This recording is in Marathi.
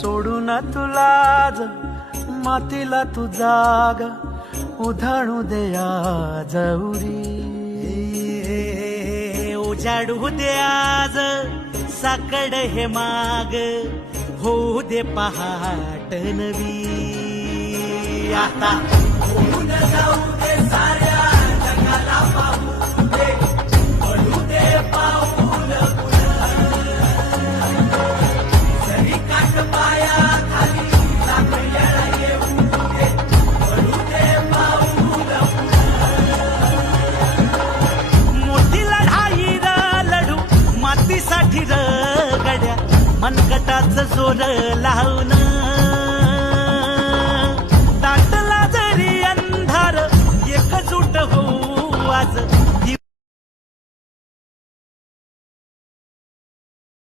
सोडून तुलाज मातीला तू जाग उधाणू दे आज उरी. उजाडू दे आज साकड हे माग होऊ दे पहाट नवी. आता होऊन जाऊ दे साऱ्या जगाला पाहू दे पडू दे पाऊल जरी काट पाया खाली लागलेला येऊ दे पडू दे पाऊल. मोठी लढाई र लढू मातीसाठी र गड्या मनगटाचं जोर लावून